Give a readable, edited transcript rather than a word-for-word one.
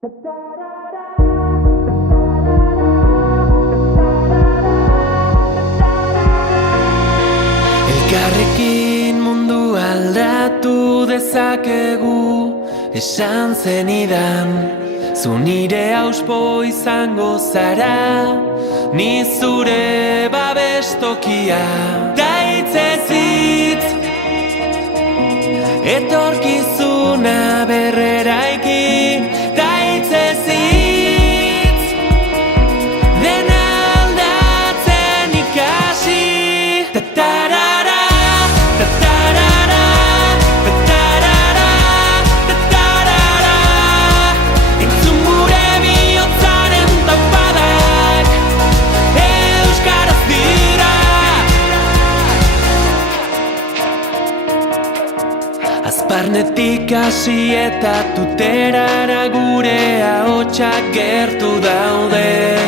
Elkarrekin mundu aldatu dezakegu, esan zenidan. Zu nire auspo izango zara, ni zure babestokia. Daitzez hitz, etorkizuna berreraiki. Daitzez hitz, dena aldatzen ikasi. Tatarara, tatarara, tatarara, tatarara. Entzun gure bihotzaren taupadak, euskaraz dira. Azparnetik hasi eta tuterara gure ahotsak gertu daude.